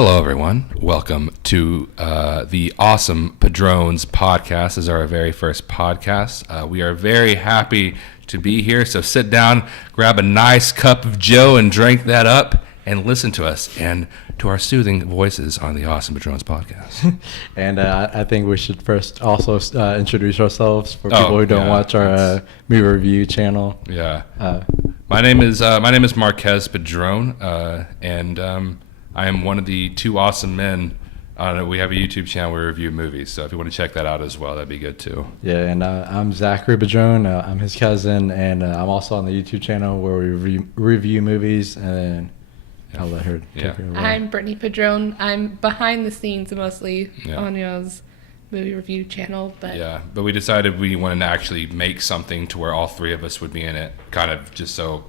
Hello, everyone. Welcome to the Awesome Padrones podcast. This is our very first podcast. We are very happy to be here. So sit down, grab a nice cup of Joe, and drink that up, and listen to us and to our soothing voices on the Awesome Padrones podcast. And I think we should first also introduce ourselves for people who don't watch our movie review channel. Yeah. My name is Marquez Padrone, and I am one of the two awesome men. We have a YouTube channel where we review movies, so if you want to check that out as well, that'd be good too. Yeah, and I'm Zachary Padrone. I'm his cousin, and I'm also on the YouTube channel where we review movies. And I'll let her take it over. I'm Brittany Padrone. I'm behind the scenes mostly on y'all's movie review channel. But we decided we wanted to actually make something to where all three of us would be in it, kind of just so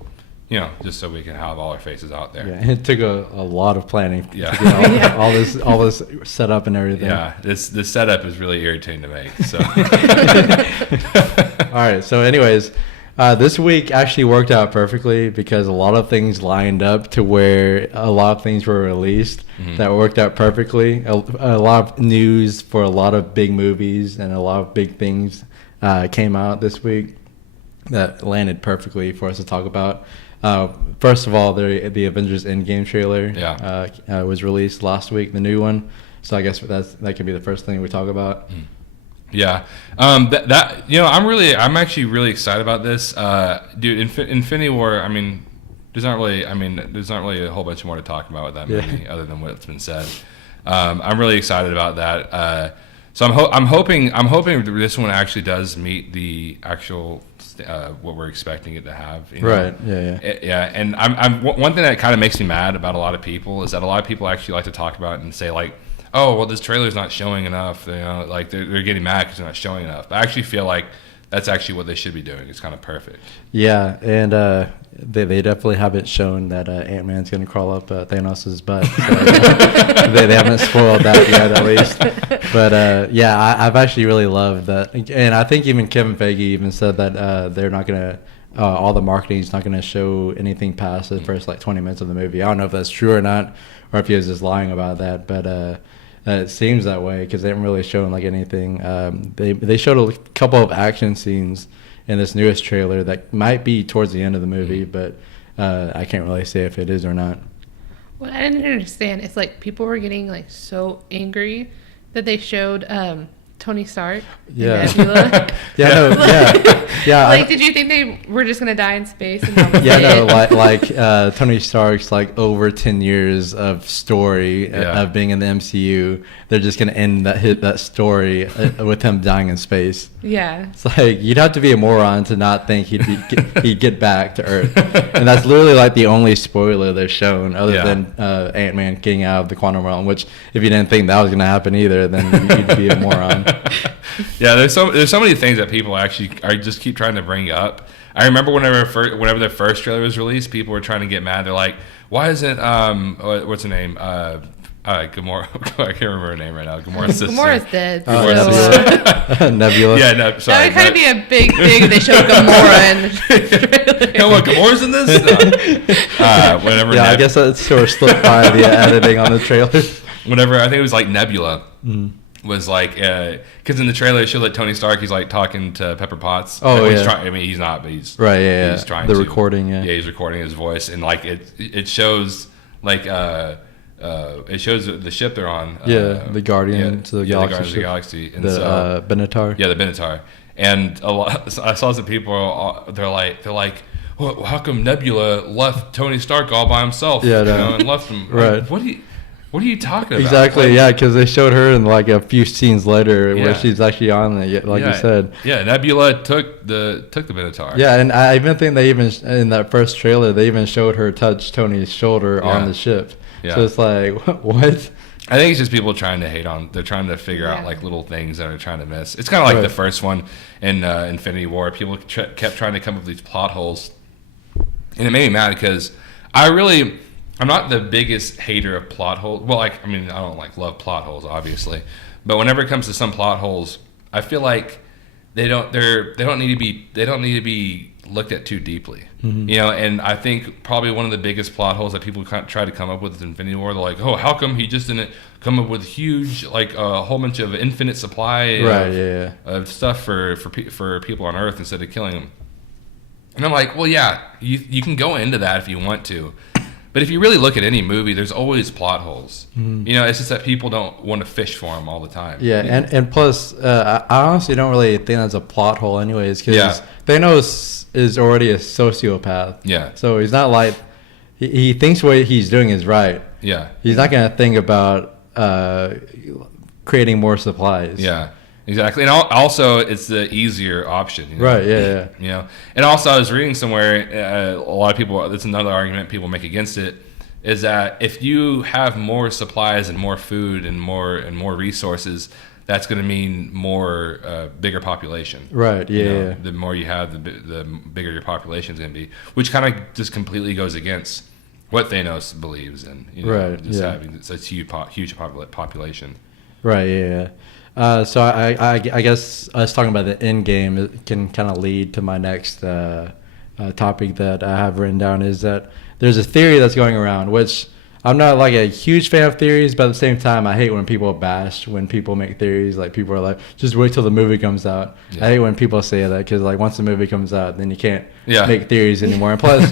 we can have all our faces out there. Yeah, it took a lot of planning to get all this set up and everything. Yeah, this setup is really irritating to make. So, all right. So, anyways, this week actually worked out perfectly because a lot of things lined up to where a lot of things were released that worked out perfectly. A lot of news for a lot of big movies and a lot of big things came out this week that landed perfectly for us to talk about. First of all, the Avengers Endgame trailer was released last week, the new one. So I guess that can be the first thing we talk about. Yeah, I'm actually really excited about this, dude. Infinity War. I mean, there's not really a whole bunch more to talk about with that movie other than what's been said. I'm really excited about that. So I'm hoping this one actually does meet the actual what we're expecting it to have. You know? Right. Yeah. And I'm one thing that kind of makes me mad about a lot of people is that a lot of people actually like to talk about it and say like, oh, well, this trailer's not showing enough. You know, like they're getting mad because they're not showing enough. But I actually feel like that's actually what they should be doing. It's kind of perfect. Yeah, and they definitely haven't shown that Ant-Man's going to crawl up Thanos' butt. So they haven't spoiled that yet, at least. But I've actually really loved that. And I think even Kevin Feige even said that they're not going to, all the marketing is not going to show anything past the first 20 minutes of the movie. I don't know if that's true or not, or if he was just lying about that. But it seems that way because they haven't really shown anything. They showed a couple of action scenes in this newest trailer that might be towards the end of the movie, but I can't really say if it is or not. What I didn't understand is people were getting so angry that they showed Tony Stark and Nebula. Did you think they were just gonna die in space? And that was Tony Stark's over 10 years of story of being in the MCU. They're just gonna end that story with him dying in space. Yeah, it's you'd have to be a moron to not think he'd get back to Earth, and that's literally the only spoiler they've shown, other than Ant-Man getting out of the quantum realm. Which, if you didn't think that was gonna happen either, then you'd be a moron. Yeah, there's so many things that people actually just keep trying to bring up. I remember whenever the first trailer was released, people were trying to get mad. They're like, "Why isn't what's her name? Gamora." I can't remember her name right now. Gamora's sister. Gamora's dead. Nebula. Yeah, no, sorry. That would kind of be a big thing if they showed Gamora in the trailer. You know what, Gamora's in this? Whenever. Yeah, I guess that sort of slipped by the editing on the trailer. Whenever I think it was Nebula. Was because in the trailer it showed Tony Stark, he's talking to Pepper Potts. He's trying. I mean, he's not, but he's right. Yeah, he's trying the to. Recording. Yeah, he's recording his voice, and it shows it shows the ship they're on. The Guardians of the Galaxy. The Guardians of the Galaxy, and the Benatar. Yeah, the Benatar, and I saw some people. They're like, well, how come Nebula left Tony Stark all by himself? Yeah, and left him. Right. What are you talking about? Exactly, because they showed her in a few scenes later where she's actually on it, you said. Yeah, Nebula took the Benatar. Yeah, and I even think they in that first trailer, they even showed her touch Tony's shoulder on the ship. Yeah. So it's what? I think it's just people trying to hate on. They're trying to figure out little things that are trying to miss. It's kind of the first one in Infinity War. People kept trying to come up with these plot holes, and it made me mad because I'm not the biggest hater of plot holes. Well, I don't love plot holes, obviously, but whenever it comes to some plot holes, I feel like they don't need to be looked at too deeply. Mm-hmm. You know, and I think probably one of the biggest plot holes that people try to come up with is Infinity War. They're like, oh, how come he just didn't come up with huge, like a whole bunch of infinite supply of stuff for people on Earth instead of killing them? And I'm like, well, yeah, you can go into that if you want to. But if you really look at any movie, there's always plot holes. Mm-hmm. You know, it's just that people don't want to fish for them all the time. Yeah, and plus, I honestly don't really think that's a plot hole anyways, because Thanos is already a sociopath. Yeah. So he's not like, he thinks what he's doing is right. Yeah. He's not going to think about creating more supplies. Yeah. Exactly, and also it's the easier option, you know? Right? Yeah. You know, and also I was reading somewhere, a lot of people. That's another argument people make against it, is that if you have more supplies and more food and more resources, that's going to mean more bigger population. Right. Yeah. You know, the more you have, the bigger your population is going to be, which kind of just completely goes against what Thanos believes in. You know, right. Just having such huge population. Right. Yeah. So I guess us talking about the Endgame can kind of lead to my next topic that I have written down, is that there's a theory that's going around, which I'm not like a huge fan of theories, but at the same time, I hate when people bash when people make theories. Like people are like, just wait till the movie comes out. Yeah. I hate when people say that, because like once the movie comes out, then you can't make theories anymore. And plus,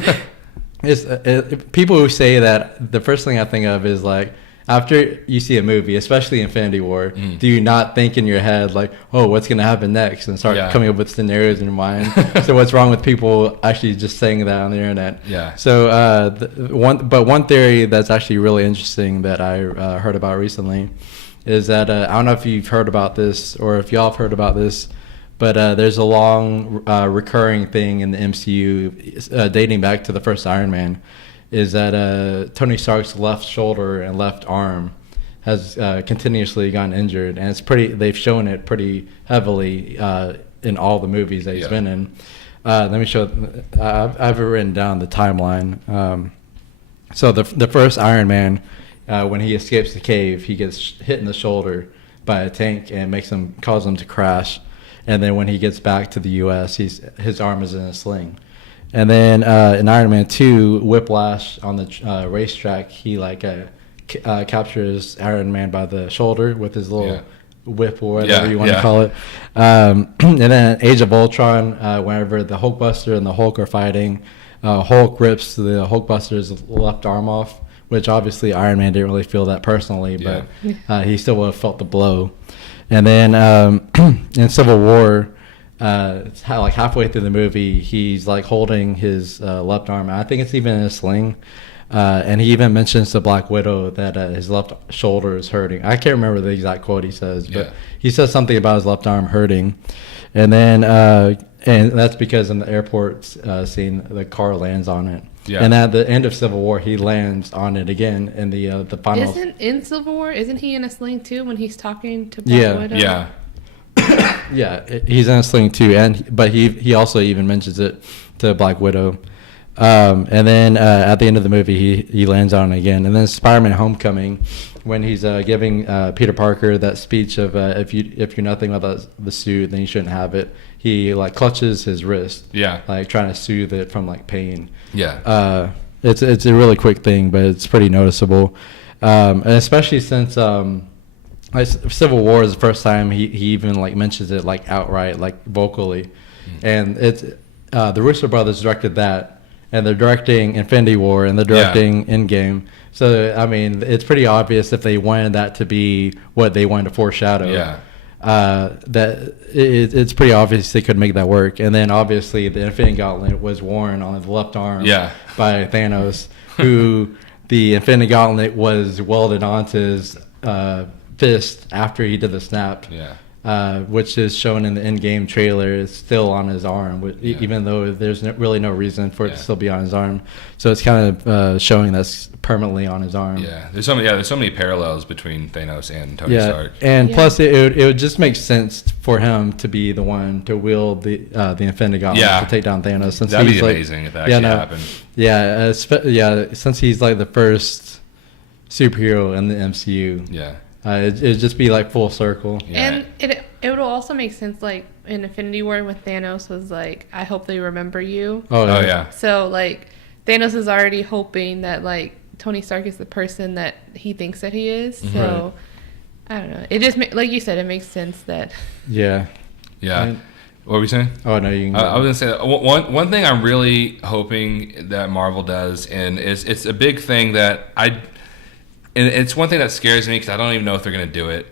people who say that, the first thing I think of is like, after you see a movie, especially Infinity War, do you not think in your head like, oh, what's going to happen next, and start coming up with scenarios in your mind? So what's wrong with people actually just saying that on the internet? Yeah. So one theory that's actually really interesting that I heard about recently is that I don't know if you've heard about this or if y'all have heard about this, but there's a long recurring thing in the MCU dating back to the first Iron Man, is that Tony Stark's left shoulder and left arm has continuously gotten injured, and they've shown it pretty heavily in all the movies that he's been in. Let me show. I've written down the timeline. So the first Iron Man, when he escapes the cave, he gets hit in the shoulder by a tank and causes him to crash. And then when he gets back to the U.S., his arm is in a sling. And then in Iron Man 2, Whiplash on the racetrack, he captures Iron Man by the shoulder with his little whip or whatever you want to call it. And then Age of Ultron, whenever the Hulkbuster and the Hulk are fighting, Hulk rips the Hulkbuster's left arm off, which obviously Iron Man didn't really feel that personally, but he still would have felt the blow. And then in Civil War, like halfway through the movie, he's like holding his left arm. I think it's even in a sling, and he even mentions to Black Widow that his left shoulder is hurting. I can't remember the exact quote he says, but he says something about his left arm hurting. And then and that's because in the airport scene, the car lands on it. Yeah. And at the end of Civil War, he lands on it again in the final. In Civil War, isn't he in a sling too when he's talking to Black Widow? Yeah. Yeah, he's in a sling too, but he also even mentions it to Black Widow, and then at the end of the movie he lands on it again. And then Spider-Man: Homecoming, when he's giving Peter Parker that speech of if you're nothing without the suit, then you shouldn't have it. He like clutches his wrist, like trying to soothe it from like pain. Yeah, it's a really quick thing, but it's pretty noticeable, and especially since. Civil War is the first time he even like mentions it like outright, like vocally, and it's the Russo brothers directed that, and they're directing Infinity War, and they're directing Endgame. So I mean, it's pretty obvious if they wanted that to be what they wanted to foreshadow. That it's pretty obvious they could make that work. And then obviously the Infinity Gauntlet was worn on the left arm by Thanos, who the Infinity Gauntlet was welded onto his fist after he did the snap, which is shown in the Endgame trailer. Is still on his arm, even though there's really no reason for it to still be on his arm. So it's kind of showing that's permanently on his arm. There's so many parallels between Thanos and Tony Stark. And plus it would just make sense for him to be the one to wield the Infinity Gauntlet to take down Thanos. Since that'd be amazing if that actually happened. Since he's like the first superhero in the MCU. Yeah. It'd just be like full circle. And it it would also make sense, like, in Infinity War when Thanos was like, I hope they remember you. Oh yeah. So, like, Thanos is already hoping that, like, Tony Stark is the person that he thinks that he is. So, I don't know. It just, like you said, it makes sense that... Yeah. Yeah. What were we saying? Oh, no, you can go. I was going to say, one thing I'm really hoping that Marvel does, and it's a big thing that and it's one thing that scares me because I don't even know if they're going to do it.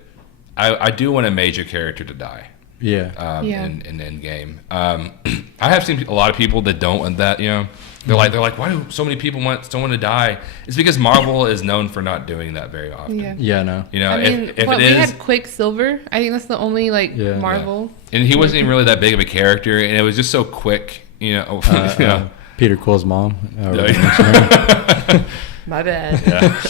I do want a major character to die. Yeah. In Endgame. I have seen a lot of people that don't want that, you know. They're like, why do so many people want someone to die? It's because Marvel is known for not doing that very often. Yeah, no. You know, I mean, if we it is, had Quicksilver. I think that's the only, like, Marvel. And he wasn't even really that big of a character, and it was just so quick, you know. You know. Peter Quill's mom. My bad. Yeah.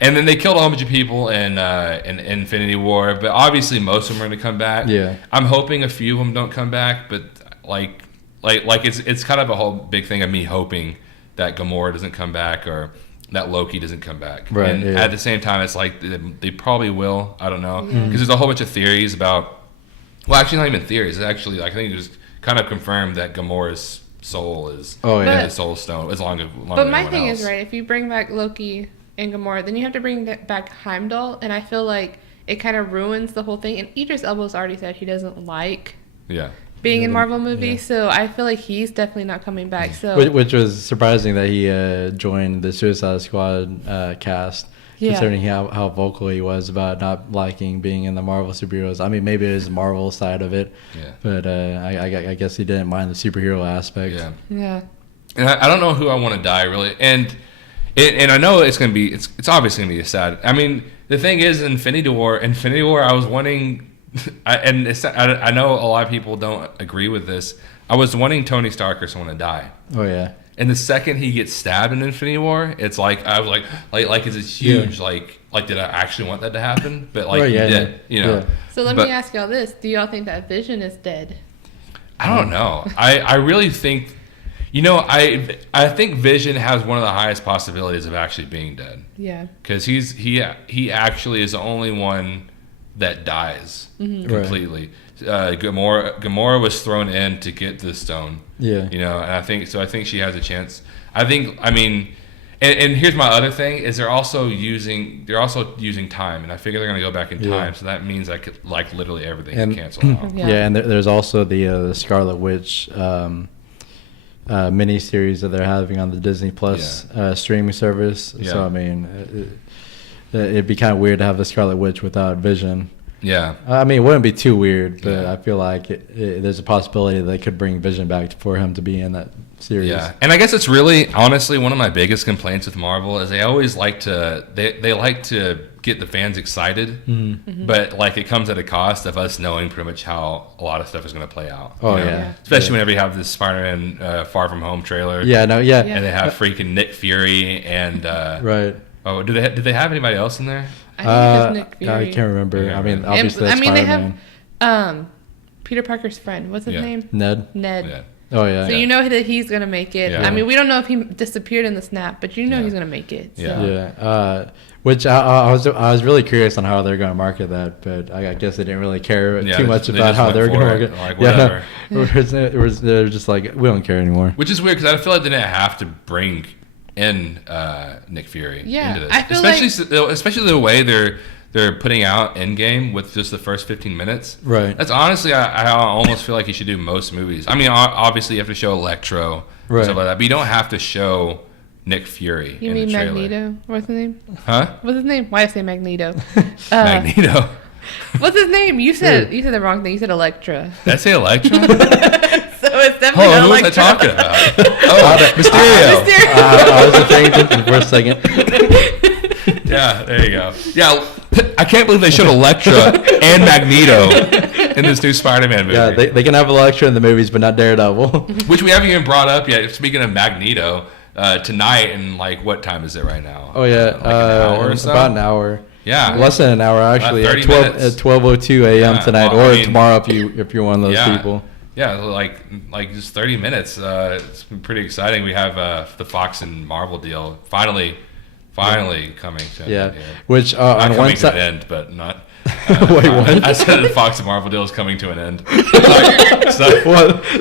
And then they killed a whole bunch of people in Infinity War, but obviously most of them are going to come back. Yeah. I'm hoping a few of them don't come back, but like it's kind of a whole big thing of me hoping that Gamora doesn't come back or that Loki doesn't come back. Right. And at the same time, it's like they probably will. I don't know, because there's a whole bunch of theories about. Well, actually, not even theories. It's actually, I think it was kind of confirmed that Gamora's soul is in the Soul Stone as long as. But my thing is, right, if you bring back Loki and Gamora, then you have to bring back Heimdall, and I feel like it kind of ruins the whole thing. And Idris Elba's already said he doesn't like being in Marvel movies, so I feel like he's definitely not coming back. So which was surprising that he joined the Suicide Squad cast. Considering how vocal he was about not liking being in the Marvel superheroes. I mean, maybe it is the Marvel side of it, but I guess he didn't mind the superhero aspect. Yeah. And I don't know who I want to die really, and I know it's gonna be it's obviously gonna be sad. I mean, the thing is, Infinity War, I was wanting, I know a lot of people don't agree with this. I was wanting Tony Stark or someone to die. Oh yeah. And the second he gets stabbed in Infinity War, it's like I was like it's this huge like did I actually want that to happen? But like he did, you know. Yeah. So let me ask y'all this: do y'all think that Vision is dead? I don't know. I really think, you know, I think Vision has one of the highest possibilities of actually being dead. Yeah. Because he actually is the only one that dies completely. Gamora was thrown in to get the stone. Yeah. You know, and I think she has a chance. I mean, and here's my other thing is they're also using time, and I figure they're gonna go back in time, so that means like literally everything can cancel out. Yeah, and there's also the Scarlet Witch mini series that they're having on the Disney Plus streaming service. Yeah. So I mean, it'd be kind of weird to have the Scarlet Witch without Vision. Yeah. I mean, it wouldn't be too weird, but I feel like there's a possibility that they could bring Vision back for him to be in that series. Yeah, and I guess it's really, honestly, one of my biggest complaints with Marvel is they always like to, they like to get the fans excited, but like it comes at a cost of us knowing pretty much how a lot of stuff is going to play out. Oh, you know? yeah. Especially whenever you have this Spider-Man Far From Home trailer. Yeah, no, yeah. And they have freaking Nick Fury and... right. Oh, did they have anybody else in there? I think it was Nick Fury. I can't remember. I mean, obviously that's Spider-Man. They have Peter Parker's friend. What's his name? Ned. Yeah. Oh, yeah. So you know that he's going to make it. Yeah. I mean, we don't know if he disappeared in the snap, but you know he's going to make it. So. Yeah. Which I was really curious on how they're going to market that, but I guess they didn't really care too much about how they're going to market it. Like, whatever. They're just like, we don't care anymore. Which is weird because I feel like they didn't have to bring in Nick Fury into this. I feel especially the way they're putting out Endgame with just the first 15 minutes. Right. That's honestly, I almost feel like you should do most movies. I mean, obviously you have to show Electro and stuff like that, but you don't have to show Nick Fury. You in mean the trailer. Magneto? What's his name? Huh? What's his name? Why I say Magneto? Magneto. What's his name? You said the wrong thing. You said Electra. Did I say Electro? So it's definitely not who was I Electra. talking about? Oh, Mysterio. I was paying attention for a second. Yeah, there you go. Yeah, I can't believe they showed Electra and Magneto in this new Spider-Man movie. Yeah, they can have Electra in the movies, but not Daredevil. Which we haven't even brought up yet. Speaking of Magneto, tonight, and like, what time is it right now? Oh, yeah. Like an hour or so? About an hour. Yeah. Less than an hour, actually. At 12:02 a.m. tonight, or tomorrow if you're one of those people. Yeah, like just 30 minutes. It's been pretty exciting. We have the Fox and Marvel deal finally coming to yeah, here. which not on coming one to side, an end, but not. Wait, what? I said the Fox and Marvel deal is coming to an end. It's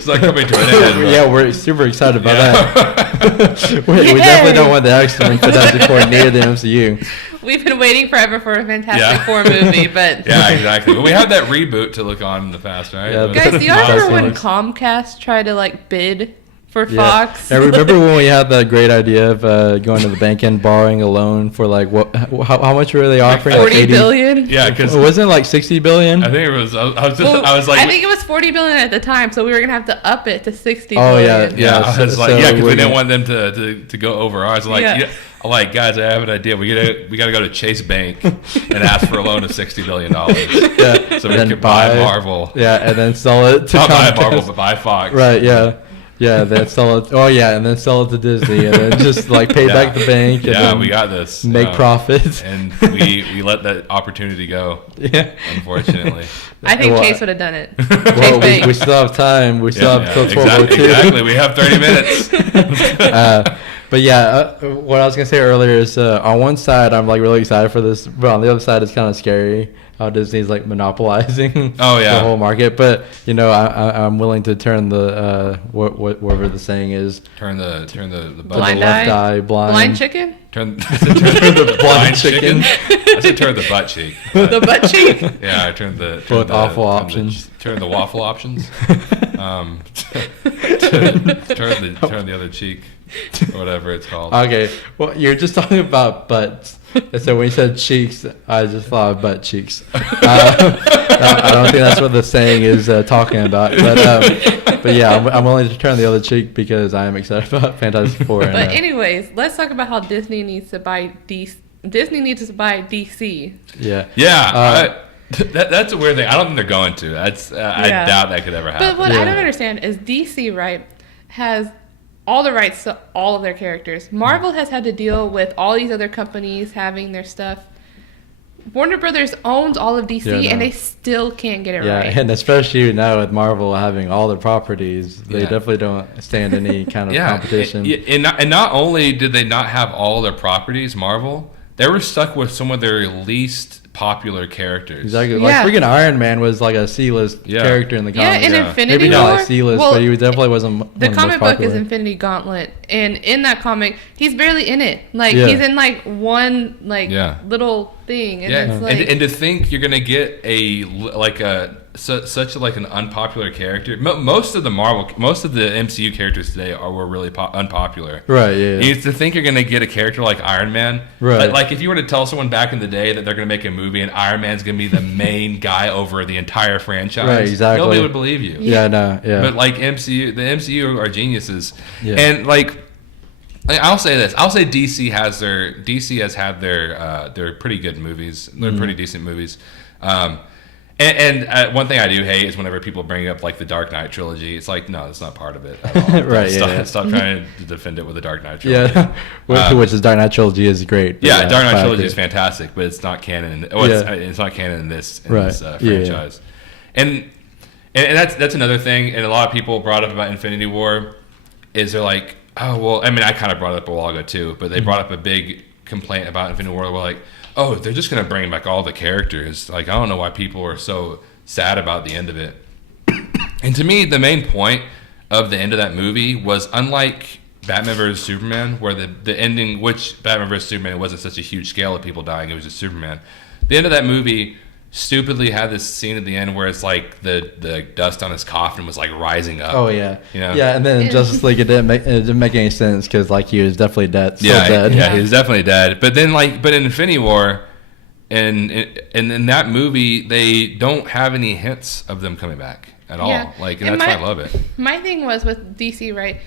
not coming to an end. Yeah, we're super excited about that. We definitely don't want the X-Men Fantastic Four near the MCU. We've been waiting forever for a Fantastic Four movie, but yeah, exactly. But we have that reboot to look on in the past, right? Yeah, guys, do y'all remember when Comcast tried to like bid for Fox? I remember when we had that great idea of going to the bank and borrowing a loan for like how much were they offering? Like 40 billion? Yeah, because wasn't it like 60 billion? I think it was. I was like, I think it was 40 billion at the time, so we were gonna have to up it to 60 oh, billion. Yeah. I was like, because we didn't want them to go over ours. Like, like, guys, I have an idea. We gotta go to Chase Bank and ask for a loan of $60 billion. Yeah, so we can buy Marvel. Yeah, and then sell it to not Comcast. buy Marvel, but buy Fox. Right. Yeah. Yeah, then sell it. Oh yeah, and then sell it to Disney, and then just like pay back the bank. And yeah, we got this. Make profits. And we let that opportunity go. Yeah, I unfortunately. think Chase would have done it. Well, we still have time. We still have till 12:02. Exactly. We have 30 minutes. But yeah, what I was gonna say earlier is on one side I'm like really excited for this, but on the other side it's kind of scary how Disney's like monopolizing the whole market. But you know, I'm willing to turn the whatever the saying is. Turn the blind left eye blind chicken. Turn the blind chicken. I said turn the butt cheek. The butt cheek. Yeah, I turned the both awful options. Turn the waffle options. Turn the other cheek. Or whatever it's called. Okay, well, you're just talking about butts. And so when you said cheeks, I just thought of butt cheeks. I don't think that's what the saying is talking about. But yeah, I'm willing to turn the other cheek because I am excited about Fantastic Four. But anyways, let's talk about how Disney needs to buy DC. Disney needs to buy DC. Yeah. Yeah. That's a weird thing. I don't think they're going to. I doubt that could ever happen. But what I don't understand is DC, right, has all the rights to all of their characters. Marvel has had to deal with all these other companies having their stuff. Warner Brothers owns all of DC, and they still can't get it right. Yeah, and especially now with Marvel having all the properties, they definitely don't stand any kind of competition. And not only did they not have all their properties, Marvel, they were stuck with some of their least popular characters. Exactly. Like freaking Iron Man was like a C-list character in the comics. Yeah, in Infinity Maybe War. not like C-list, but he definitely wasn't. The comic book is Infinity Gauntlet, and in that comic, he's barely in it. Like he's in like one little thing, and it's like and to think you're gonna get such an unpopular character. Most of the MCU characters today were really unpopular. Right. Yeah. You to think you're gonna get a character like Iron Man. Right. Like if you were to tell someone back in the day that they're gonna make a movie and Iron Man's gonna be the main guy over the entire franchise, right? Exactly. Nobody would believe you. Yeah. No. Yeah. But like the MCU are geniuses, and like. I'll say this. I'll say DC has had their pretty good movies. They're pretty decent movies. And one thing I do hate is whenever people bring up like the Dark Knight trilogy. It's like, no, that's not part of it at all. Right. Stop trying to defend it with the Dark Knight trilogy. Yeah. Which is Dark Knight trilogy is great. Yeah, Dark Knight trilogy is fantastic, but it's not canon. It's not canon in this franchise. And that's another thing. And a lot of people brought up about Infinity War is they're like, oh, well, I mean, I kind of brought it up a while ago, too, but they brought up a big complaint about Infinity War. We're like, oh, they're just going to bring back all the characters. Like, I don't know why people are so sad about the end of it. And to me, the main point of the end of that movie was, unlike Batman vs. Superman, where the ending, which Batman vs. Superman, it wasn't such a huge scale of people dying, it was just Superman. The end of that movie stupidly had this scene at the end where it's like the dust on his coffin was like rising up. Oh yeah, you know? Yeah, and then in Justice League it didn't make any sense because like he was definitely dead. Dead. Yeah, he was definitely dead. But then but in Infinity War, and in that movie they don't have any hints of them coming back at all. Like, and that's why I love it. My thing was with DC, right?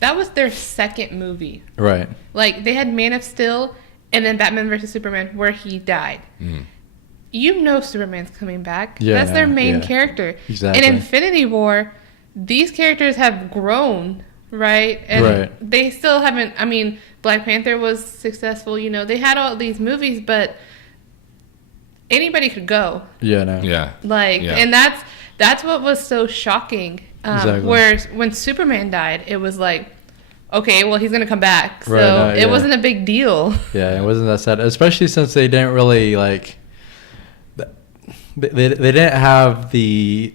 That was their second movie. Right. Like they had Man of Steel and then Batman vs. Superman where he died. You know Superman's coming back. Yeah, that's their main character. Exactly. In Infinity War, these characters have grown, right? And they still haven't. I mean, Black Panther was successful. You know, they had all these movies, but anybody could go. Yeah. No. Yeah. And that's what was so shocking. Whereas when Superman died, it was like, okay, well, he's gonna come back. So it wasn't a big deal. Yeah, it wasn't that sad, especially since they didn't really they didn't have the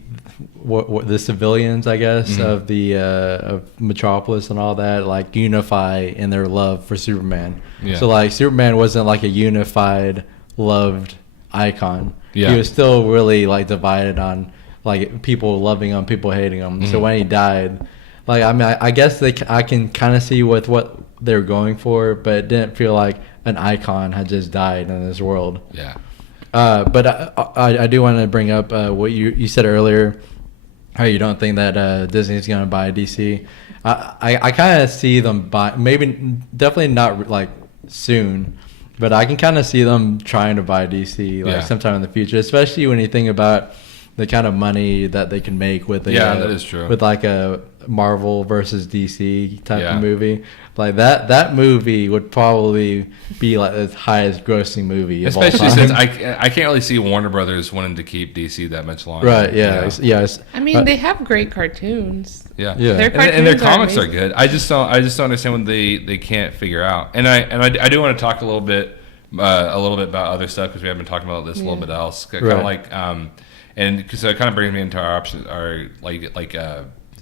civilians, I guess, of the of Metropolis and all that, like, unify in their love for Superman. Yeah. So like Superman wasn't like a unified, loved icon. Yeah. He was still really like divided on like people loving him, people hating him. So when he died, like, I mean, I guess I can kind of see with what they're going for, but it didn't feel like an icon had just died in this world. Yeah. But I do want to bring up what you said earlier, how you don't think that Disney's going to buy DC. I kind of see them buy, definitely not like soon, but I can kind of see them trying to buy DC like sometime in the future, especially when you think about the kind of money that they can make with that is true. With like a Marvel versus DC type of movie. Like that movie would probably be like the highest grossing movie of all time. Especially since I can't really see Warner Brothers wanting to keep DC that much longer. Right, yeah. I mean, they have great cartoons. Yeah. And their comics are good. I just don't understand what they can't figure out. And I do want to talk a little bit about other stuff, because we haven't been talking about this a little bit else. Kind of like and so it kind of brings me into our option,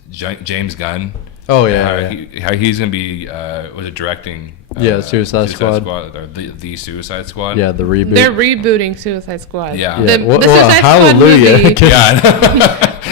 James Gunn. Oh yeah, how he's gonna be was it directing? Suicide Squad or the Suicide Squad. Yeah, the reboot. They're rebooting Suicide Squad. Yeah. The Suicide hallelujah. Squad movie. Yeah.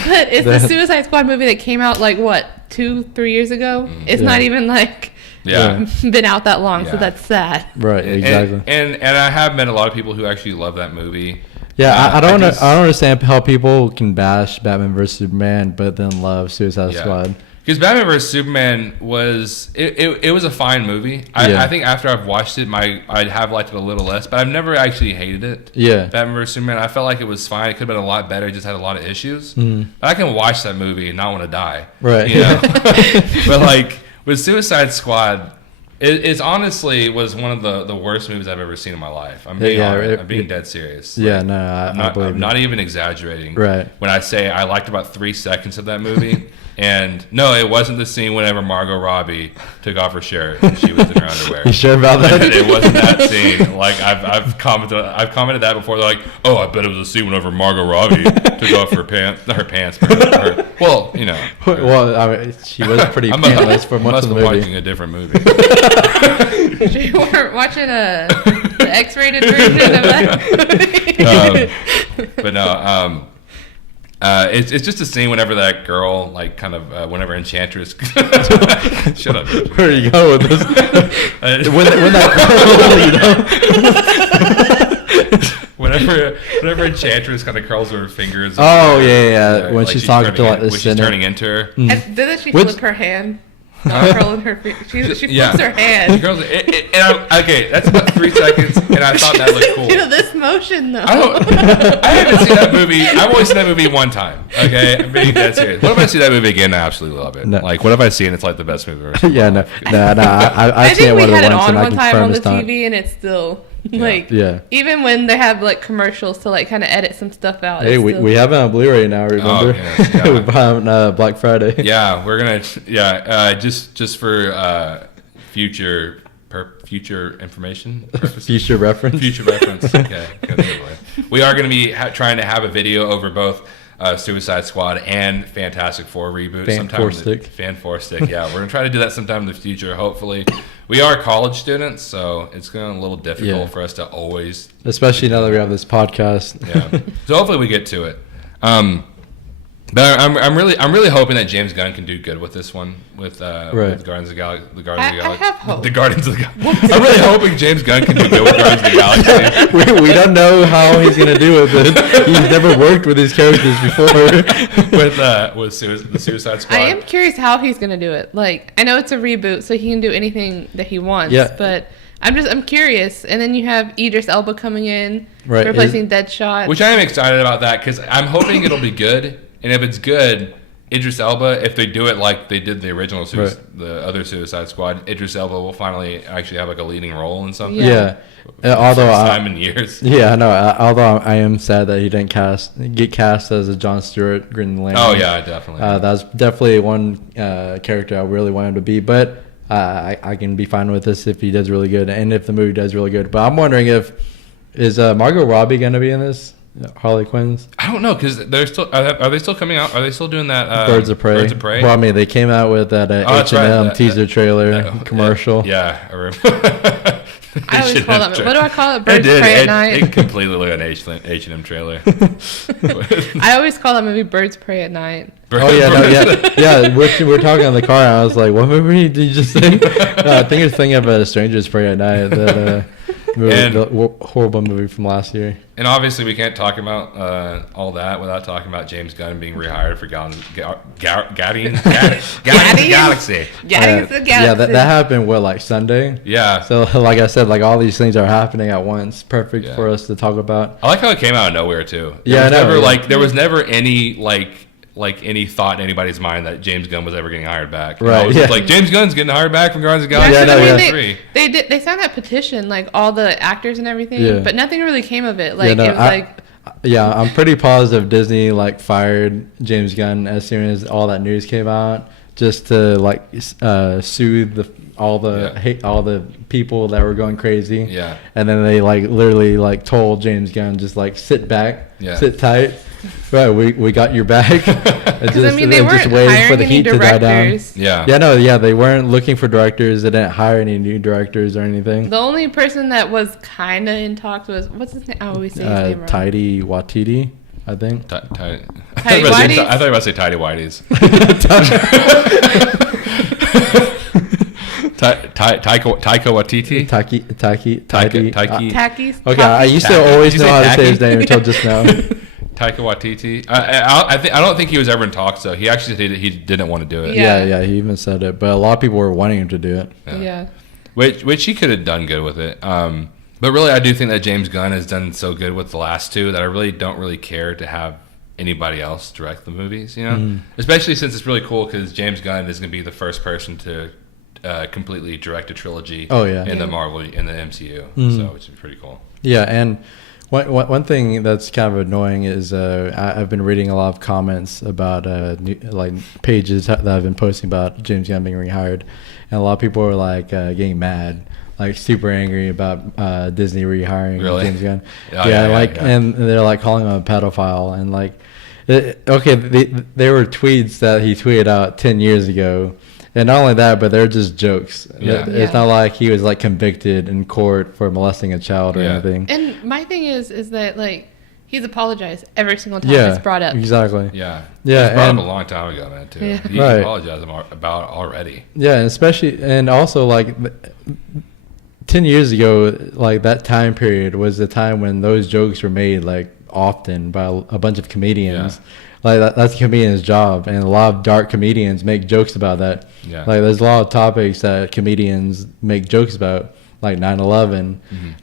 But it's the Suicide Squad movie that came out like what 2-3 years ago. It's not even like been out that long, so that's sad. Right, exactly. And I have met a lot of people who actually love that movie. Yeah, I don't understand how people can bash Batman vs Superman but then love Suicide Squad. Because Batman vs Superman was it was a fine movie. I think after I've watched it, I'd have liked it a little less, but I've never actually hated it. Yeah, Batman vs Superman, I felt like it was fine. It could have been a lot better. It just had a lot of issues. But I can watch that movie and not want to die. Right. You know? But like with Suicide Squad, it honestly was one of the worst movies I've ever seen in my life. I'm being dead serious. Yeah, no, I'm not even exaggerating. Right. When I say I liked about 3 seconds of that movie. And no, it wasn't the scene whenever Margot Robbie took off her shirt and she was in her underwear. You sure about that? It wasn't that scene. Like I've commented that before. They're like, oh, I bet it was a scene whenever Margot Robbie took off her pants. Well, you know. Well, I mean, she was pretty pantless for most of the movie. Watching a different movie. You were watching the X-rated version of that movie. But no. It's just a scene whenever that girl, like, kind of, whenever Enchantress. Shut up. Where are you going with this? when that girl, whenever Enchantress kind of curls her fingers. Oh yeah. When like she's talking to like the She's turning into her. And doesn't she flip her hand? Curling her feet. She flips her hand. She curls it. Okay, that's about 3 seconds, and I thought that looked cool. This motion, though. I haven't seen that movie. I've only seen that movie one time. Okay, I'm being dead serious. What if I see that movie again? I absolutely love it. No. Like, what if I see it and it's like the best movie ever? Yeah, no. I've seen it one time on the TV, and it's still. Like, even when they have like commercials to like kind of edit some stuff out. Hey, we have it on Blu-ray now. Remember? We bought it on Black Friday. Yeah, we're gonna. Just for future information purposes. Future reference. Okay. We are gonna be trying to have a video over both Suicide Squad and Fantastic Four reboot. Fan Four Stick. Yeah, we're gonna try to do that sometime in the future. Hopefully. We are college students, so it's going to be a little difficult for us to always... Especially now that we have this podcast. Yeah. So hopefully we get to it. But I'm really hoping that James Gunn can do good with this one, with Guardians of the Galaxy. I have hope. The Guardians of the Galaxy. I'm really hoping James Gunn can do good with Guardians of the Galaxy. We don't know how he's going to do it, but he's never worked with his characters before. with the Suicide Squad. I am curious how he's going to do it. Like, I know it's a reboot, so he can do anything that he wants. Yeah. But I'm curious. And then you have Idris Elba coming in, replacing Deadshot. Which I am excited about that, because I'm hoping it'll be good. And if it's good, Idris Elba, if they do it like they did the original, the other Suicide Squad, Idris Elba will finally actually have like a leading role in something. Yeah. Although first time in years. Yeah, no. Although I am sad that he didn't get cast as a Jon Stewart Green Lantern. Oh yeah, definitely. That's definitely one character I really want him to be. But I can be fine with this if he does really good and if the movie does really good. But I'm wondering is Margot Robbie going to be in this? Harley Quinns? I don't know because they're still are they still coming out? Are they still doing that? Birds of Prey. Birds of Prey. Well, I mean, they came out with that H&M teaser trailer commercial. Yeah, I remember. I always call them. What do I call it? Birds of Prey at Night. It completely looked like an H&M trailer. I always call that movie Birds of Prey at Night. Oh yeah. We're talking on the car, and I was like, "What movie did you just say?" I think it's thinking of Strangers Prey at Night, that the horrible movie from last year. And obviously, we can't talk about all that without talking about James Gunn being rehired for Guardians of the Galaxy. Guardians of the Galaxy. Yeah, that happened like Sunday. Yeah. So like I said, like all these things are happening at once. Perfect for us to talk about. I like how it came out of nowhere too. There was never any any thought in anybody's mind that James Gunn was ever getting hired back. Right. It was like James Gunn's getting hired back from Guardians of the Galaxy. They signed that petition, like all the actors and everything, but nothing really came of it. Like it was I'm pretty positive Disney like fired James Gunn as soon as all that news came out, just to like soothe all the people that were going crazy. Yeah. And then they like literally like told James Gunn just like sit back, sit tight. Right, we got your back. Because I mean, they weren't hiring any directors. They weren't looking for directors. They didn't hire any new directors or anything. The only person that was kind of in talks was, what's his name? I always say his name wrong. Taika Waititi, I think. I thought you were about to say Tidy Whities. Taika Waititi? Takis. Okay, I used to always know how to say his name until just now. Taika Waititi. I don't think he was ever in talks though. He actually said he didn't want to do it. Yeah, he even said it. But a lot of people were wanting him to do it. Yeah. Which he could have done good with it. But really, I do think that James Gunn has done so good with the last two that I really don't really care to have anybody else direct the movies. You know, especially since it's really cool because James Gunn is going to be the first person to completely direct a trilogy. In the Marvel in the MCU. So which is pretty cool. Yeah, and. One thing that's kind of annoying is I've been reading a lot of comments about like pages that I've been posting about James Gunn being rehired, and a lot of people are like getting mad, like super angry about Disney rehiring James Gunn. And they're like calling him a pedophile, and like there were tweets that he tweeted out 10 years ago. And not only that, but they're just jokes. It's not like he was like convicted in court for molesting a child or anything. And my thing is that like he's apologized every single time it's brought up. Exactly. Yeah. It was brought up a long time ago, man. Too. He apologized about already. Yeah, and also like 10 years ago, like that time period was the time when those jokes were made like often by a bunch of comedians. Like that's a comedian's job, and a lot of dark comedians make jokes about that. Like there's a lot of topics that comedians make jokes about, like 9/11,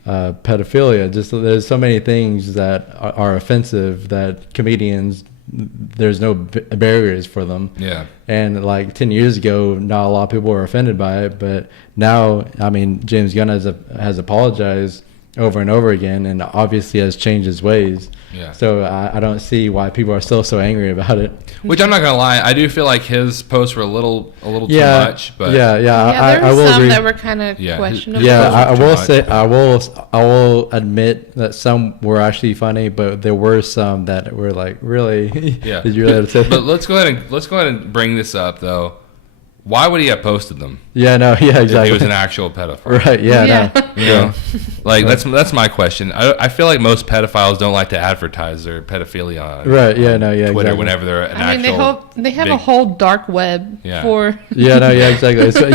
pedophilia. Just there's so many things that are offensive that comedians, there's no barriers for them. And like 10 years ago, not a lot of people were offended by it, but now, I mean, James Gunn has apologized over and over again, and obviously has changed his ways. So I don't see why people are still so angry about it. Which I'm not gonna lie, I do feel like his posts were a little too much. But there were some that were kind of questionable. I will admit that some were actually funny, but there were some that were like, really? Did you really have to say? But let's go ahead and bring this up though. Why would he have posted them? Exactly. If he was an actual pedophile. Right, You know? Like, that's my question. I feel like most pedophiles don't like to advertise their pedophilia on Twitter whenever they're an actual... they have a whole dark web for... Exactly. So,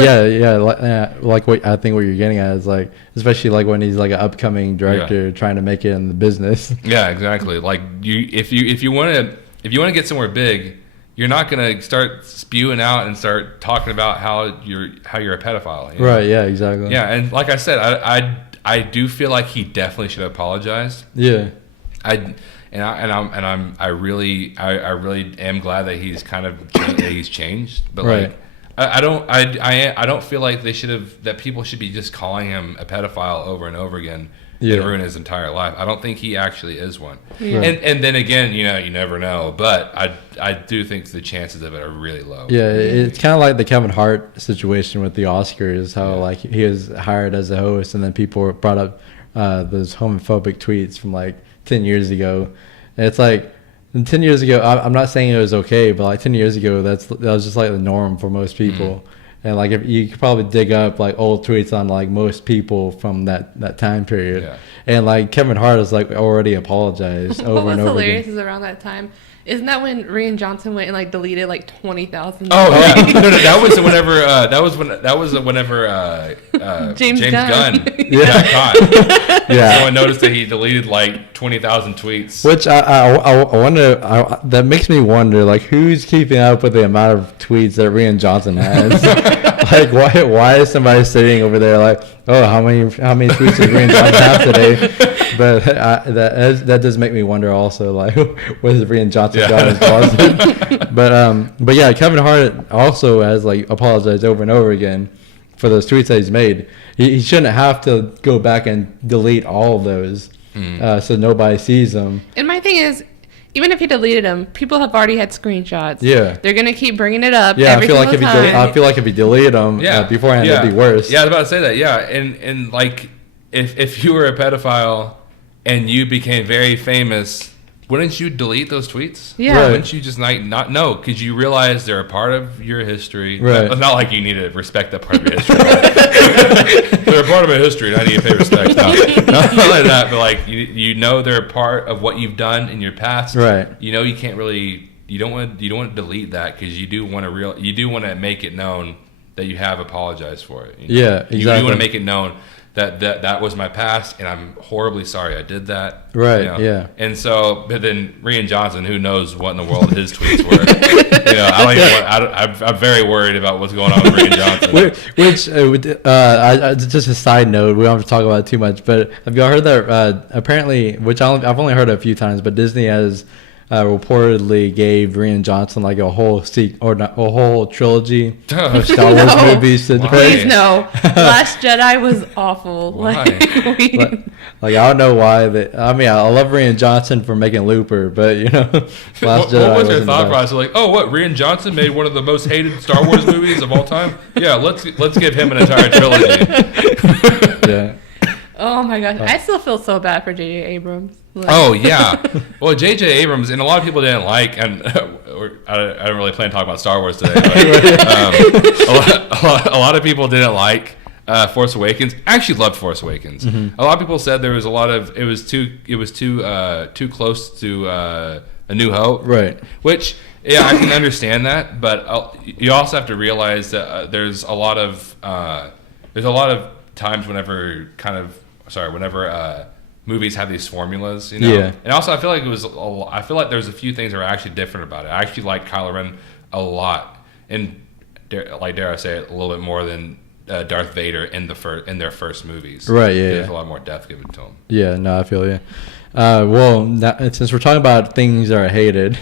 like what I think what you're getting at is like, especially like when he's like an upcoming director trying to make it in the business. Yeah, exactly. Like, if you want to get somewhere big... You're not gonna start spewing out and start talking about how you're a pedophile. You know? Right? Yeah. Exactly. Yeah, and like I said, I do feel like he definitely should have apologized. Yeah. I really am glad that he's kind of changed. But like, I don't feel like that people should be just calling him a pedophile over and over again. Ruin his entire life. I don't think he actually is one. And then again, you never know. But I do think the chances of it are really low. Yeah, it's kind of like the Kevin Hart situation with the Oscars. How like he was hired as a host, and then people brought up those homophobic tweets from like 10 years ago. And it's like, 10 years ago, I'm not saying it was okay, but like 10 years ago, that was just like the norm for most people. And like if you could probably dig up like old tweets on like most people from that time period. Yeah. And like Kevin Hart has like already apologized over and over again. What's hilarious is around that time. Isn't that when Rian Johnson went and like deleted like 20,000? Oh yeah, no, that was whenever James Gunn got caught. Yeah, someone noticed that he deleted like 20,000 tweets. Which I wonder. That makes me wonder, like, who's keeping up with the amount of tweets that Rian Johnson has? Like, why is somebody sitting over there like, oh, how many tweets does Rian Johnson have today? But that does make me wonder also, like, what is Rian Johnson got in his closet? But yeah, Kevin Hart also has like apologized over and over again for those tweets that he's made. He shouldn't have to go back and delete all of those so nobody sees them. And my thing is, even if he deleted them, people have already had screenshots. Yeah, they're gonna keep bringing it up. Yeah, I feel like if he deleted them beforehand, it'd be worse. Yeah, I was about to say that. Yeah, and like if you were a pedophile and you became very famous, wouldn't you delete those tweets? Yeah. Right. Wouldn't you just not know? Because you realize they're a part of your history. Right. It's not like you need to respect that part of your history. They're a part of my history, and I need to pay respect. Not like that, but like you know they're a part of what you've done in your past. Right. You know you can't really you don't want to delete that because you do want to make it known that you have apologized for it. You know? Yeah, exactly. You do want to make it known that was my past, and I'm horribly sorry I did that. Right. You know? Yeah. And so, but then Rian Johnson, who knows what in the world his tweets were? You know, I'm very worried about what's going on with Rian Johnson. Just a side note, we don't have to talk about it too much, but have y'all heard that? Apparently, which I've only heard it a few times, but Disney has reportedly gave Rian Johnson like a whole trilogy of Star Wars movies to direct. Please no. Last Jedi was awful. Why? Like I don't know why. I mean, I love Rian Johnson for making Looper, but you know, Last Jedi. What was your thought process? Like, oh, what? Rian Johnson made one of the most hated Star Wars movies of all time. Yeah, let's give him an entire trilogy. Yeah. Oh my gosh, I still feel so bad for J.J. Abrams. Oh yeah, well J.J. Abrams and a lot of people didn't like, and I don't really plan to talk about Star Wars today, but a lot of people didn't like Force Awakens. I actually loved Force Awakens. Mm-hmm. A lot of people said there was it was too close to A New Hope, right? Which I can understand that, but you also have to realize that there's a lot of times whenever movies have these formulas, you know. Yeah. And also, I feel like there's a few things that are actually different about it. I actually like Kylo Ren a lot, and dare I say it, a little bit more than Darth Vader in their first movies. Right. Yeah. There's a lot more depth given to them. Yeah. No, I feel you. Well, since we're talking about things that are hated,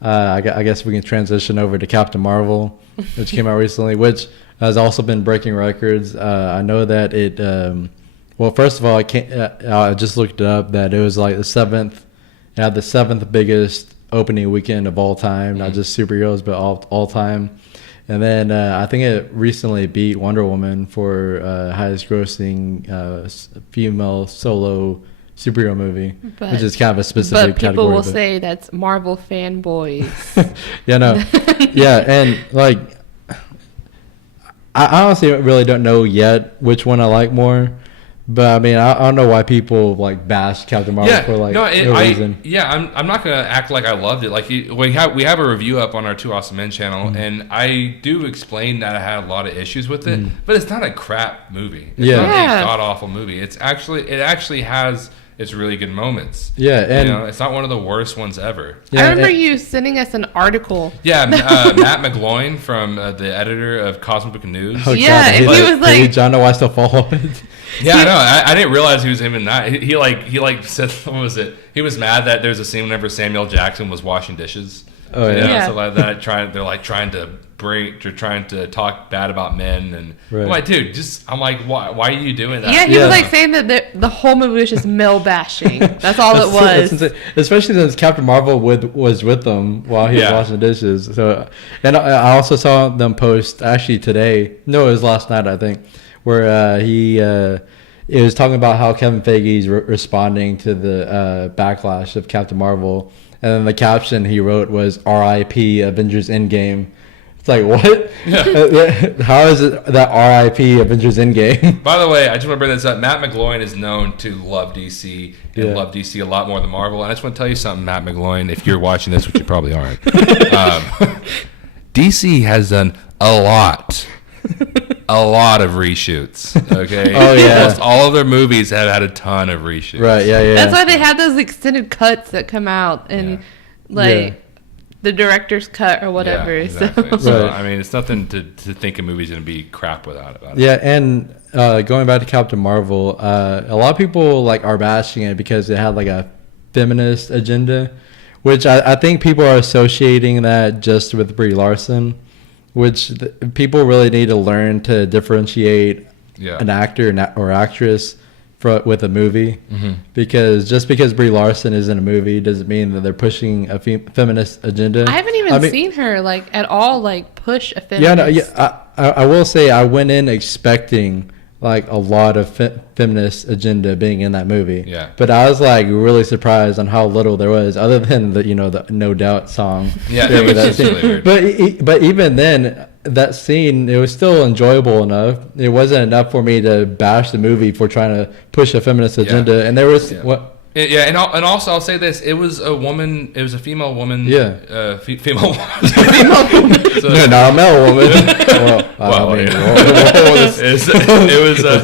I guess we can transition over to Captain Marvel, which came out recently, which has also been breaking records. I know that it. Well, first of all, I just looked it up that it was like the seventh biggest opening weekend of all time, not just superheroes, but all time. And then I think it recently beat Wonder Woman for highest grossing female solo superhero movie, which is kind of a specific category. But people will say that's Marvel fanboys. Yeah, no. Yeah, and like I honestly really don't know yet which one I like more. But I mean, I don't know why people like bash Captain Marvel for like no reason. Yeah, I'm not gonna act like I loved it. Like we have a review up on our Two Awesome Men channel, and I do explain that I had a lot of issues with it. But it's not a crap movie. It's not a god awful movie. It actually has its really good moments. Yeah, and it's not one of the worst ones ever. Yeah, I remember you sending us an article. Yeah, Matt McGloin from the editor of Cosmic Book News. Oh, yeah, God, and he was like, "Hey, John, know I still follow it." Yeah, I know. I didn't realize he was him in that. He said, what was it? He was mad that there's a scene whenever Samuel Jackson was washing dishes. Oh yeah. So like that. They're trying to talk bad about men, and I'm like, dude, why are you doing that? Yeah, he was like saying that the whole movie was just male bashing. That's all it was. Especially since Captain Marvel was with them while he was washing dishes. So, and I also saw them post actually today. No, it was last night, I think, where it was talking about how Kevin Feige's responding to the backlash of Captain Marvel, and then the caption he wrote was "R.I.P. Avengers Endgame." It's like, what? Yeah. How is it that R.I.P. Avengers Endgame? By the way, I just want to bring this up. Matt McGloin is known to love DC and love DC a lot more than Marvel. And I just want to tell you something, Matt McGloin, if you're watching this, which you probably aren't. DC has done a lot of reshoots. Okay. Oh yeah. Almost all of their movies have had a ton of reshoots. Right. Yeah. That's why they have those extended cuts that come out and the director's cut or whatever. Yeah, exactly. So Right. I mean, it's nothing to think a movie's going to be crap without it. Yeah, and going back to Captain Marvel, a lot of people like are bashing it because it had like a feminist agenda, which I think people are associating that just with Brie Larson, which people really need to learn to differentiate an actor or actress with a movie, because just because Brie Larson is in a movie doesn't mean that they're pushing a feminist agenda. I haven't even seen her like at all like push a feminist. I will say I went in expecting like a lot of feminist agenda being in that movie. Yeah. But I was like really surprised on how little there was, other than the the No Doubt song. Yeah, it was just really weird. But even then, that scene, it was still enjoyable enough. It wasn't enough for me to bash the movie for trying to push a feminist agenda. Yeah. And there was and also I'll say this: it was a woman. It was a female woman. Yeah, female woman. So, no, not a male woman.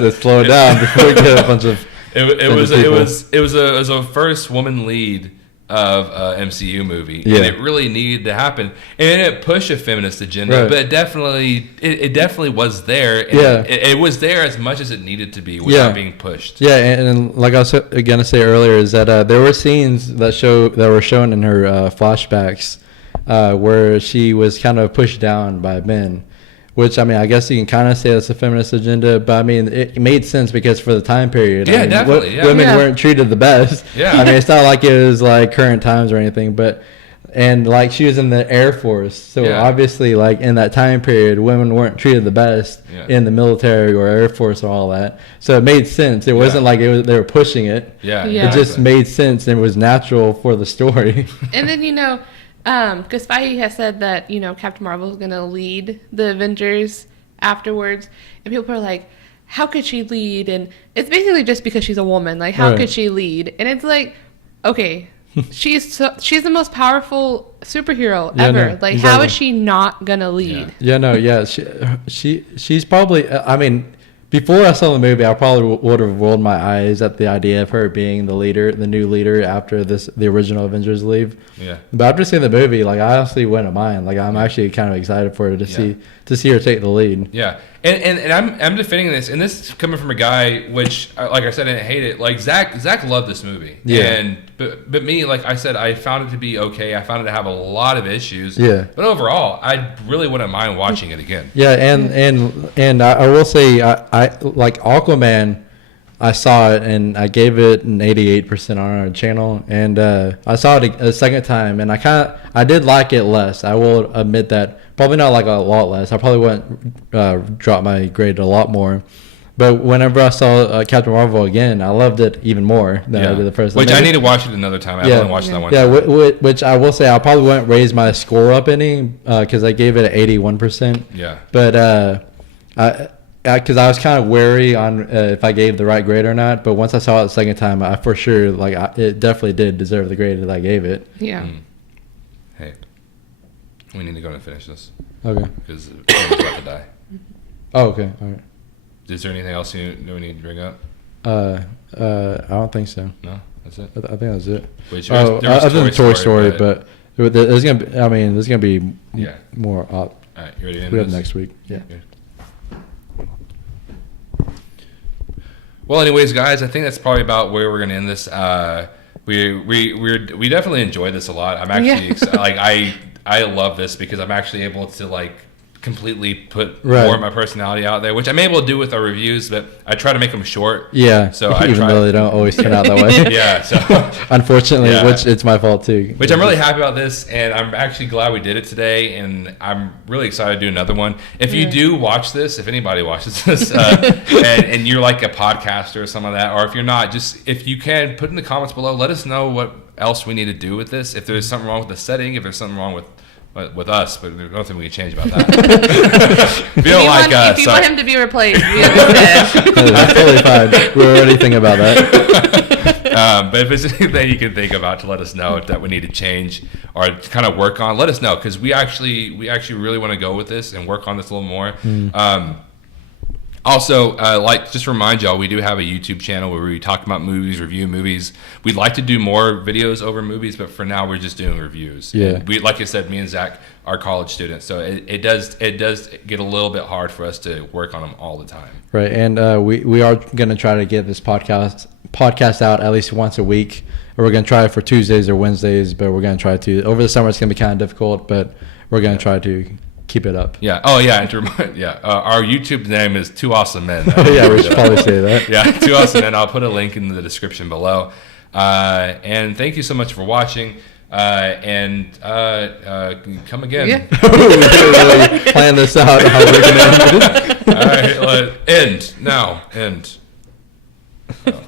Let's slow down before we get a bunch of. It was a first woman lead of MCU movie, and it really needed to happen, and it pushed a feminist agenda, but it definitely was there. And it was there as much as it needed to be without being pushed. Yeah, and like I was gonna say earlier, is that there were scenes that were shown in her flashbacks where she was kind of pushed down by men. Which, I mean, I guess you can kind of say that's a feminist agenda, but I mean, it made sense because for the time period, definitely, women weren't treated the best. Yeah. I mean, it's not like it was like current times or anything, and like she was in the Air Force, so obviously, like in that time period, women weren't treated the best in the military or Air Force or all that. So it made sense. It wasn't like they were pushing it. Yeah. It just made sense and it was natural for the story. And then because Feige has said that Captain Marvel is going to lead the Avengers afterwards, and people are like, how could she lead? And it's basically just because she's a woman. Like, how could she lead? And it's like, okay, she's the most powerful superhero ever. How is she not gonna lead? She's probably. I mean, before I saw the movie, I probably would have rolled my eyes at the idea of her being the new leader after the original Avengers leave. Yeah. But after seeing the movie, like I honestly wouldn't mind. Like I'm actually kind of excited for her to see her take the lead. Yeah. And I'm defending this, and this is coming from a guy which, like I said, I didn't hate it. Like Zach loved this movie, but me, like I said, I found it to be okay. I found it to have a lot of issues. Yeah. But overall, I really wouldn't mind watching it again. Yeah, and I will say, I like Aquaman. I saw it and I gave it an 88% on our channel, and I saw it a second time, and I did like it less. I will admit that. Probably not like a lot less. I probably wouldn't drop my grade a lot more. But whenever I saw Captain Marvel again, I loved it even more than I did the first time. Which I need to watch it another time. I haven't watched that one. Yeah, which I will say I probably wouldn't raise my score up any because I gave it an 81%. Yeah. But because I was kind of wary on if I gave the right grade or not. But once I saw it the second time, I for sure it definitely did deserve the grade that I gave it. Yeah. Hey. We need to go and finish this. Okay. Because it's about to die. Oh, okay. All right. Is there anything else we need to bring up? I don't think so. No, that's it. I think that's it. Wait, other than Toy Story, but there's gonna be. I mean, there's gonna be more. All right, you ready to end we have this? next week. Yeah. Well, anyways, guys, I think that's probably about where we're gonna end this. We definitely enjoyed this a lot. I'm actually excited. I love this because I'm actually able to completely put more of my personality out there, which I'm able to do with our reviews, but I try to make them short. Yeah. So even though they don't always turn out that way. Yeah. So unfortunately, which it's my fault too. Which I'm really happy about this, and I'm actually glad we did it today, and I'm really excited to do another one. If you do watch this, if anybody watches this, and you're like a podcaster or something like that, or if you're not, just if you can put in the comments below, let us know what else we need to do with this. If there's something wrong with the setting, if there's something wrong with us, but there's nothing we can change about that. If you want him to be replaced, we understand. That's totally fine. We're already thinking about that. But if there's anything you can think about to let us know that we need to change or kind of work on, let us know, because we actually really want to go with this and work on this a little more. Also, just to remind y'all, we do have a YouTube channel where we talk about movies, review movies. We'd like to do more videos over movies, but for now, we're just doing reviews. Yeah. We, like I said, me and Zach are college students, so it does get a little bit hard for us to work on them all the time. Right, and we are going to try to get this podcast out at least once a week. We're going to try it for Tuesdays or Wednesdays, but we're going to try to. Over the summer, it's going to be kind of difficult, but we're going to try to keep it up. Yeah. Oh, yeah. And to remind, our YouTube name is Two Awesome Men. Yeah, we should probably say that. Yeah, Two Awesome Men. I'll put a link in the description below. And thank you so much for watching. And come again. Yeah. We really plan this out how we're going to end. All right. End now. End. Oh,